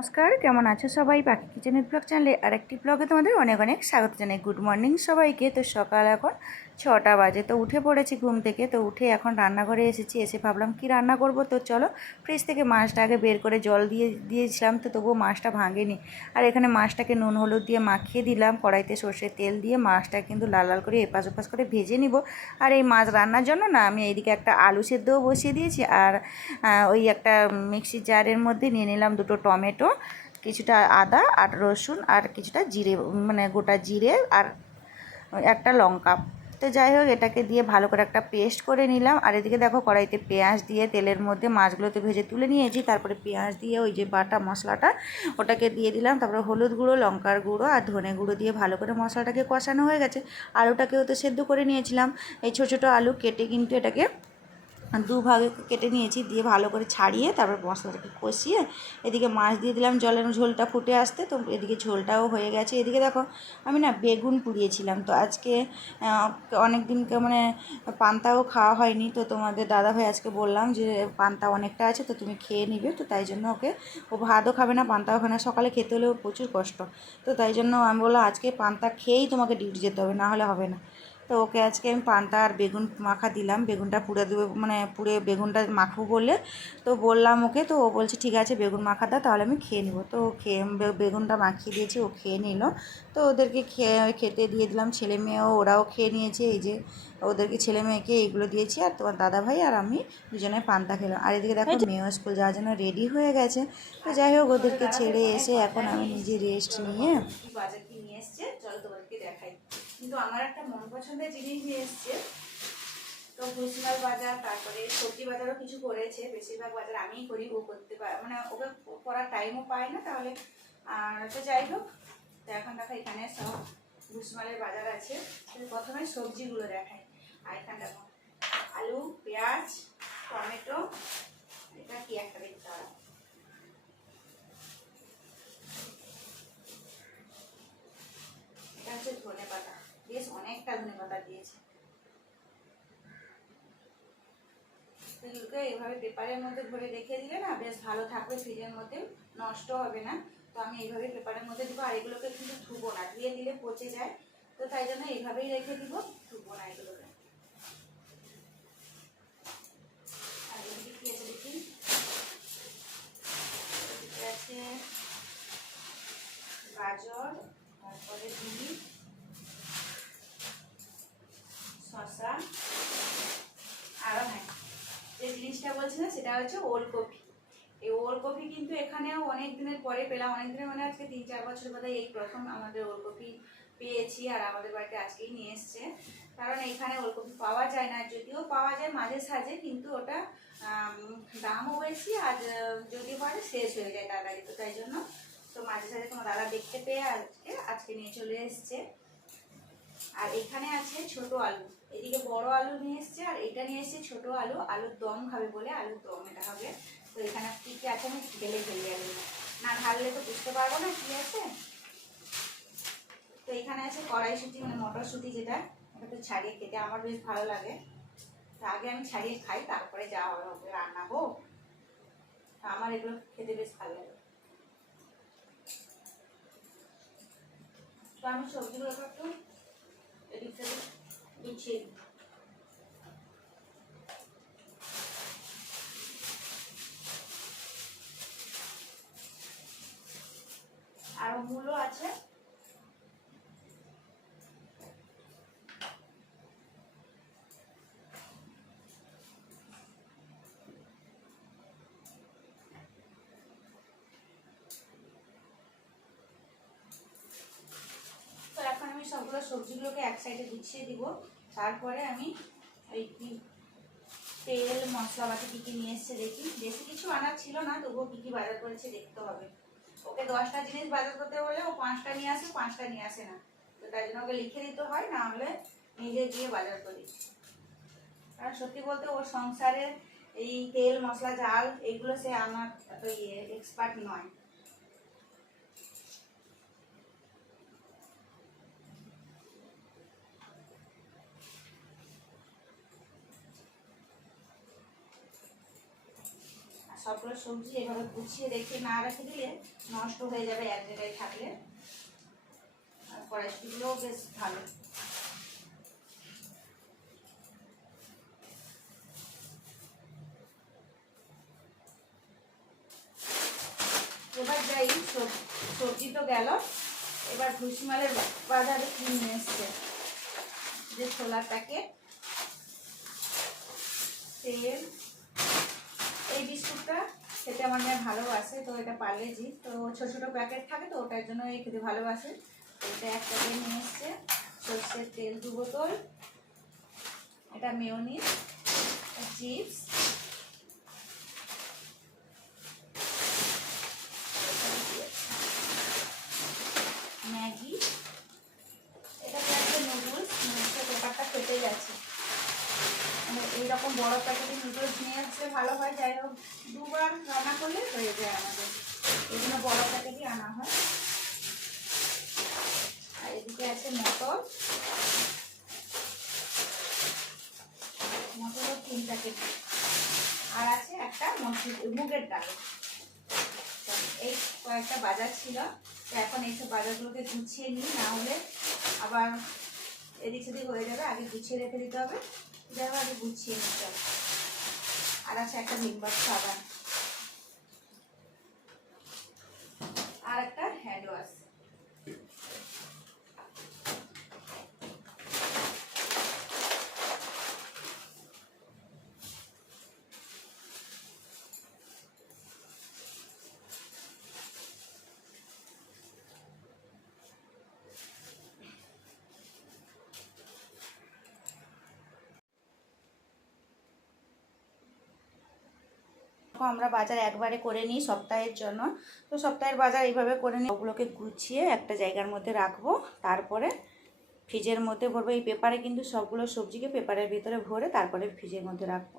নমস্কার, কেমন আছো সবাই? পাখি কিচেনের ব্লগ চ্যানেলে আরেকটি ব্লগে তোমাদের অনেক অনেক স্বাগত জানাই। গুড মর্নিং সবাইকে। তো সকাল এখন 6টা বাজে, তো উঠে পড়েছি ঘুম থেকে। তো উঠে এখন রান্নাঘরে এসেছি, এসে ভাবলাম কি রান্না করব। তো চলো ফ্রিজ থেকে মাছটা আগে বের করে জল দিয়েছিলাম, তো তবুও মাছটা ভাঙেনি। আর এখানে মাছটাকে নুন হলুদ দিয়ে মাখিয়ে দিলাম, কড়াইতে সর্ষের তেল দিয়ে মাছটা কিন্তু লাল লাল করে এপাশ ওপাশ করে ভেজে নিব। আর এই মাছ রান্নার জন্য না আমি এইদিকে একটা আলু সেদ্ধও বসিয়ে দিয়েছি, আর ওই একটা মিক্সির জারের মধ্যে নিয়ে নিলাম দুটো টমেটো, কিছুটা আদা আর রসুন, আর কিছুটা জিরে, মানে গোটা জিরে, আর একটা লঙ্কা। তো যাই হোক, এটাকে দিয়ে ভালো করে একটা পেস্ট করে নিলাম। আর এদিকে দেখো কড়াইতে পেঁয়াজ দিয়ে তেলের মধ্যে মাছগুলোতে ভেজে তুলে নিয়েছি। তারপরে পেঁয়াজ দিয়ে ওই যে বাটা মশলাটা ওটাকে দিয়ে দিলাম। তারপরে হলুদ গুঁড়ো, লঙ্কার গুঁড়ো আর ধনে গুঁড়ো দিয়ে ভালো করে মশলাটাকে কষানো হয়ে গেছে। আলুটাকেও তো সেদ্ধ করে নিয়েছিলাম। এই ছোটো ছোটো আলু কেটে কিন্তু এটাকে দুভাগে কেটে নিয়েছি, দিয়ে ভালো করে ছাড়িয়ে তারপর মশলাটাকে কষিয়ে এদিকে মাছ দিয়ে দিলাম জলের ঝোলটা ফুটে আসতে। তো এদিকে ঝোলটাও হয়ে গেছে। এদিকে দেখো আমি না বেগুন পুড়িয়েছিলাম। তো আজকে অনেক দিনকে মানে পান্তাও খাওয়া হয়নি। তো তোমাদের দাদাভাই আজকে বললাম যে পান্তা অনেকটা আছে, তো তুমি খেয়ে নিবে। তো তাই জন্য ওকে, ও ভাতও খাবে না পান্তাও খাবে না, সকালে খেতে হলেও প্রচুর কষ্ট। তো তাই জন্য আমি বললাম আজকে পান্তা খেয়েই তোমাকে ডিউটি যেতে হবে, না হলে হবে না। তো ওকে আজকে আমি পান্তা আর বেগুন মাখা দিলাম, বেগুনটা পুড়ে দেবে, মানে পুড়ে বেগুনটা মাখবো বলে। তো বললাম ওকে, তো ও বলছে ঠিক আছে বেগুন মাখা দাও, তাহলে আমি খেয়ে নিব। তো খেয়ে বেগুনটা মাখিয়ে দিয়েছি, ও খেয়ে নিল। তো ওদেরকে খেতে দিয়ে দিলাম, ছেলে মেয়েও ওরাও খেয়ে নিয়েছে। এই যে ওদেরকে ছেলে মেয়েকে এইগুলো দিয়েছি, আর তোমার দাদাভাই আর আমি দুজনে পান্তা খেলাম। আর এদিকে দেখো মেয়েও স্কুল যাওয়ার জন্য রেডি হয়ে গেছে। তো যাই হোক, ওদেরকে ছেড়ে এসে এখন আমি নিজে রেস্ট নিয়ে বাজার কি নিয়ে এসছে চলো তোমাদেরকে দেখাই। কিন্তু আমার একটা মন পছন্দের জিনিস নিয়ে এসছে। তো ভুসিমাল বাজার, তারপরে সবজি বাজারও কিছু করেছে। বেশিরভাগ বাজার আমিই করি, ও করতে পারে মানে ওকে করার টাইমও পায় না তাহলে। আর তো যাই হোক, তো এখন দেখো এখানে সব ভুসিমালের বাজার আছে। প্রথমে সবজিগুলো দেখাই। আর এখানে দেখো আলু, পেঁয়াজ, টমেটো, এটা কি একটা দেখতে হবে, এটা হচ্ছে ধনে পাতা। বেশ অনেকটা ধনে পাতা দিয়েছে। এগুলোকে এইভাবে পেপারের মধ্যে ভরে রেখে দিলে না বেশ ভালো থাকবে, ফ্রিজের মধ্যে নষ্ট হবে না। তো আমি এইভাবে পেপারের মধ্যে দিব। আর এগুলোকে কিন্তু ধুবো না, ধুয়ে দিলে পচে যায়। তো তাই জন্য এইভাবেই রেখে দিব, ধুবো না এগুলোকে। আর এদিকে কি আছে দেখি, এদিকে আছে গাজর, তারপরে বিট, শসা, আরও হ্যাঁ যে জিনিসটা বলছি না সেটা হচ্ছে ওলকপি। এই ওলকপি কিন্তু এখানেও অনেক দিনের পরে পেলাম, অনেক দিনের মানে আজকে 3-4 বছর বোধহয় এই প্রথম আমাদের ওলকপি পেয়েছি। আর আমাদের বাড়িতে আজকেই নিয়ে এসছে, কারণ এখানে ওলকপি পাওয়া যায় না। যদিও পাওয়া যায় মাঝে সাঝে, কিন্তু ওটা দামও বেশি, আর যদি পারে শেষ হয়ে যায় তাড়াতাড়ি। তো তাই জন্য তো মাঝে সাঝে তোমার দাদা দেখতে পেয়ে আজকে নিয়ে চলে এসছে। আর এখানে আছে ছোট আলু, এদিকে বড় আলু নিয়ে এসছে, আর এটা নিয়ে এসছে ছোট আলু। আলুর দম খাবে বলে, আলুর দম এটা হবে। তো এখানে কি কি আছে আমি ঢেলে ফেলি, আলু না ঢাললে তো বুঝতে পারবো না কি আছে। তো এখানে আছে কড়াইশুঁটি, মানে মটরশুঁটি, যেটা এটা তো ছাড়িয়ে খেতে আমার বেশ ভালো লাগে। তো আগে আমি ছাড়িয়ে খাই, তারপরে যা হবে রান্না হোক। আমার এগুলো খেতে বেশ ভালো লাগে। তো আমি সবজিগুলো একটু এদিক সেদিক গুছিয়ে দিই। আরও মূলও আছে। তো এখন আমি সবগুলো সবজিগুলোকে এক সাইডে গুছিয়ে দিব। তারপরে আমি এই তেল মশলাপাতি কী কী নিয়ে এসছে দেখি। বেশি কিছু আনার ছিল না, তবুও কী কী বাজার করেছে দেখতে হবে। ওকে 10টা জিনিস বাজার করতে বলে ও 5টা নিয়ে আসে, 5টা নিয়ে আসে না। তো তাই জন্য ওকে লিখে দিতে হয়, না হলে নিজে গিয়ে বাজার করি। কারণ সত্যি বলতে ওর সংসারে এই তেল মশলা ঝাল এগুলো সে আমার এত এক্সপার্ট নয়। সবগুলো সবজি এভাবে গুছিয়ে রেখে না রেখে দিলে নষ্ট হয়ে যাবে এক জায়গায় থাকলে। আর কড়াইশুটিগুলোও বেশ ভালো। এবার যাই, সবজি তো গেল, এবার ভুসিমালের বাজারে কি নিয়ে এসছে, যে ছোলার প্যাকেট, তেল। এই বিস্কুটটা খেতে আমার মেয়ে ভালোবাসে, তো এটা পার্লেজি, তো ছোটো ছোটো প্যাকেট থাকে তো ওটার জন্য এই খেতে ভালোবাসে। এটা এক প্যাকেট নিয়ে এসছে। সর্ষের তেল 2 বোতল, এটা মেয়োনিজ, চিপস, ম্যাগি, এটা একটা নুডলস, নুডলসের পেপারটা ফেটে যাচ্ছে। মানে এইরকম বড় প্যাকেটের নুডলস নিয়ে আসলে ভালো হয়, যাই হোক 2বার রান্না করলে হয়ে যায় আমাদের, এই জন্য বড় প্যাকেটই আনা হয়। আর এদিকে আছে মটরও 3 প্যাকেট, আর আছে একটা মুগের ডাল। এই কয়েকটা বাজার ছিল, তো এখন এইসব বাজারগুলোকে গুছিয়ে নিই, না হলে আবার এদিক সেদিক হয়ে যাবে। আগে গুছিয়ে রেখে দিতে হবে, যাই হোক আগে গুছিয়ে নিতে হবে। আর আছে একটা ভিমবার সাবান, আর একটা হ্যান্ড ওয়াশ। আমরা বাজার একবারে করে নিই সপ্তাহের জন্য, তো সপ্তাহের বাজার এইভাবে করে নিই। ওগুলোকে গুছিয়ে একটা জায়গার মধ্যে রাখবো, তারপরে ফ্রিজের মধ্যে ভরবো। এই পেপারে কিন্তু সবগুলো সবজিকে পেপারের ভিতরে ভরে তারপরে ফ্রিজের মধ্যে রাখবো।